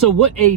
So what a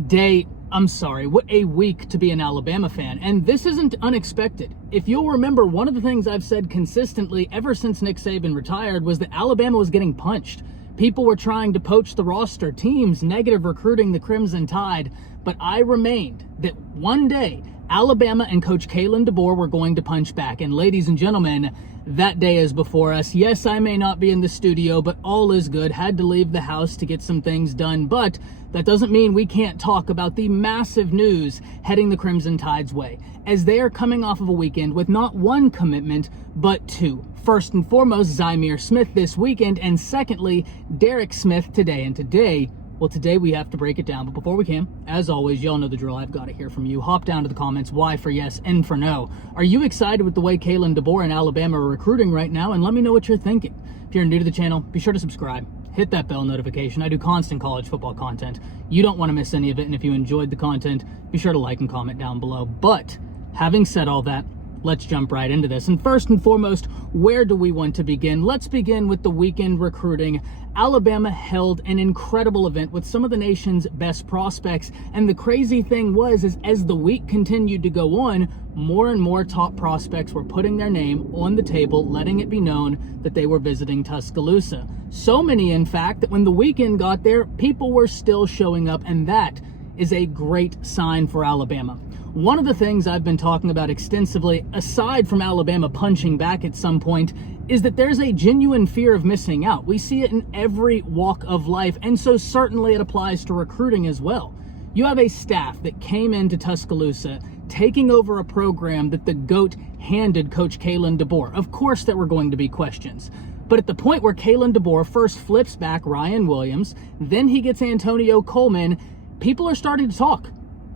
week to be an Alabama fan. And this isn't unexpected. If you'll remember, one of the things I've said consistently ever since Nick Saban retired was that Alabama was getting punched. People were trying to poach the roster, teams negative recruiting the Crimson Tide, but I remained that one day Alabama and Coach Kalen DeBoer were going to punch back. And ladies and gentlemen, that day is before us. Yes, I may not be in the studio, but all is good. Had to leave the house to get some things done, but that doesn't mean we can't talk about the massive news heading the Crimson Tide's way, as they are coming off of a weekend with not one commitment, but two. First and foremost, Zymear Smith this weekend, and secondly, Derick Smith today. And today we have to break it down. But before we can, as always, y'all know the drill. I've got to hear from you. Hop down to the comments. Y for yes, N for no. Are you excited with the way Kalen DeBoer and Alabama are recruiting right now? And let me know what you're thinking. If you're new to the channel, be sure to subscribe. Hit that bell notification. I do constant college football content. You don't want to miss any of it. And if you enjoyed the content, be sure to like and comment down below. But having said all that, let's jump right into this. And first and foremost, where do we want to begin? Let's begin with the weekend recruiting. Alabama held an incredible event with some of the nation's best prospects. And the crazy thing was, is as the week continued to go on, more and more top prospects were putting their name on the table, letting it be known that they were visiting Tuscaloosa. So many, in fact, that when the weekend got there, people were still showing up, and that is a great sign for Alabama. One of the things I've been talking about extensively, aside from Alabama punching back at some point, is that there's a genuine fear of missing out. We see it in every walk of life, and so certainly it applies to recruiting as well. You have a staff that came into Tuscaloosa taking over a program that the GOAT handed Coach Kalen DeBoer. Of course there were going to be questions. But at the point where Kalen DeBoer first flips back Ryan Williams, then he gets Antonio Coleman, people are starting to talk.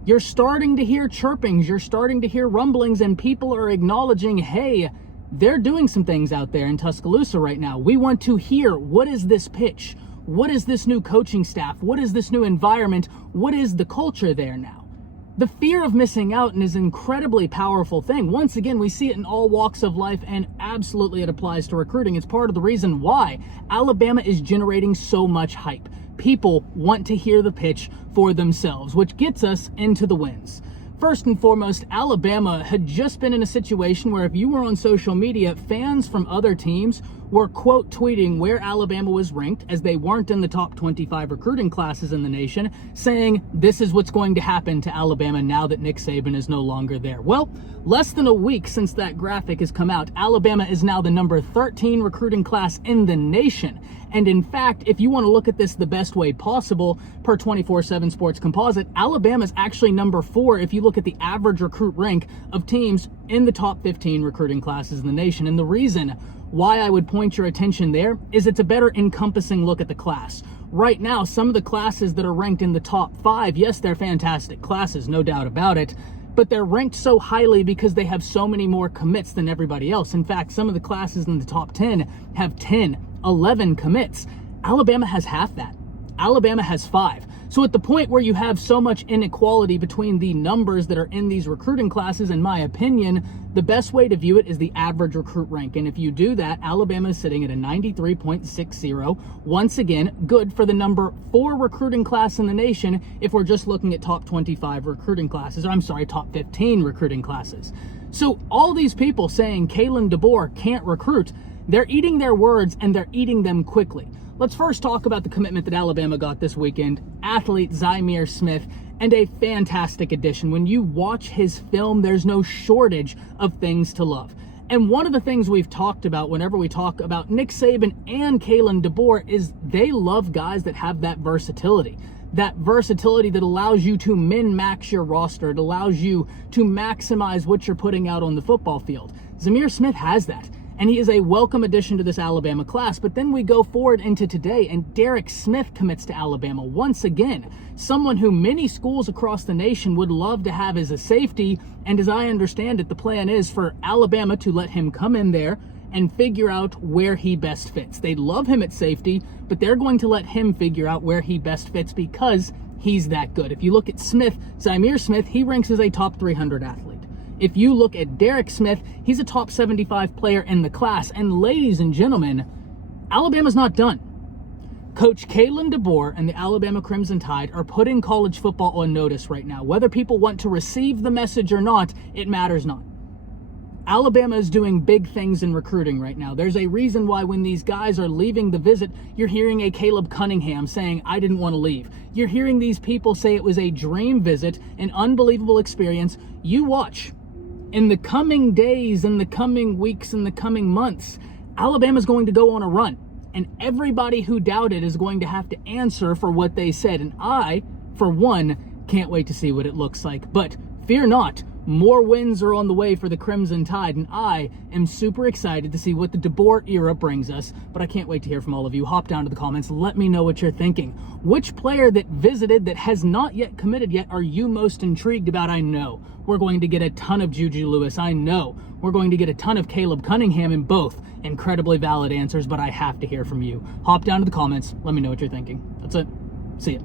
You're starting to hear chirpings, you're starting to hear rumblings, and people are acknowledging, hey, they're doing some things out there in Tuscaloosa right now. We want to hear, what is this pitch? What is this new coaching staff? What is this new environment? What is the culture there now? The fear of missing out is an incredibly powerful thing. Once again, we see it in all walks of life, and absolutely it applies to recruiting. It's part of the reason why Alabama is generating so much hype. People want to hear the pitch for themselves, which gets us into the wins. First and foremost, Alabama had just been in a situation where if you were on social media, fans from other teams were quote tweeting where Alabama was ranked, as they weren't in the top 25 recruiting classes in the nation, saying this is what's going to happen to Alabama now that Nick Saban is no longer there. Well, less than a week since that graphic has come out, Alabama is now the number 13 recruiting class in the nation. And in fact, if you want to look at this the best way possible, per 24/7 Sports Composite, Alabama is actually number 4 if you look at the average recruit rank of teams in the top 15 recruiting classes in the nation. And the reason why I would point your attention there is it's a better encompassing look at the class. Right now, some of the classes that are ranked in the top 5, yes, they're fantastic classes, no doubt about it, but they're ranked so highly because they have so many more commits than everybody else. In fact, some of the classes in the top 10 have 10, 11 commits. Alabama has half that. Alabama has 5. So at the point where you have so much inequality between the numbers that are in these recruiting classes, in my opinion, the best way to view it is the average recruit rank. And if you do that, Alabama is sitting at a 93.60. Once again, good for the number 4 recruiting class in the nation if we're just looking at top 25 recruiting classes, or I'm sorry, top 15 recruiting classes. So all these people saying Kalen DeBoer can't recruit, they're eating their words, and they're eating them quickly. Let's first talk about the commitment that Alabama got this weekend. Athlete Zymear Smith, and a fantastic addition. When you watch his film, there's no shortage of things to love. And one of the things we've talked about whenever we talk about Nick Saban and Kalen DeBoer is they love guys that have that versatility. That versatility that allows you to min-max your roster. It allows you to maximize what you're putting out on the football field. Zymear Smith has that. And he is a welcome addition to this Alabama class. But then we go forward into today, and Derick Smith commits to Alabama once again. Someone who many schools across the nation would love to have as a safety. And as I understand it, the plan is for Alabama to let him come in there and figure out where he best fits. They love him at safety, but they're going to let him figure out where he best fits because he's that good. If you look at Smith, Zymear Smith, he ranks as a top 300 athlete. If you look at Derick Smith, he's a top 75 player in the class. And ladies and gentlemen, Alabama's not done. Coach Kalen DeBoer and the Alabama Crimson Tide are putting college football on notice right now. Whether people want to receive the message or not, it matters not. Alabama is doing big things in recruiting right now. There's a reason why when these guys are leaving the visit, you're hearing a Caleb Cunningham saying, I didn't want to leave. You're hearing these people say it was a dream visit, an unbelievable experience. You watch. In the coming days, in the coming weeks, in the coming months, Alabama's going to go on a run. And everybody who doubted is going to have to answer for what they said. And I, for one, can't wait to see what it looks like. But fear not. More wins are on the way for the Crimson Tide, and I am super excited to see what the DeBoer era brings us, but I can't wait to hear from all of you. Hop down to the comments. Let me know what you're thinking. Which player that visited that has not yet committed yet are you most intrigued about? I know we're going to get a ton of Juju Lewis. I know we're going to get a ton of Caleb Cunningham, in both incredibly valid answers, but I have to hear from you. Hop down to the comments. Let me know what you're thinking. That's it. See ya.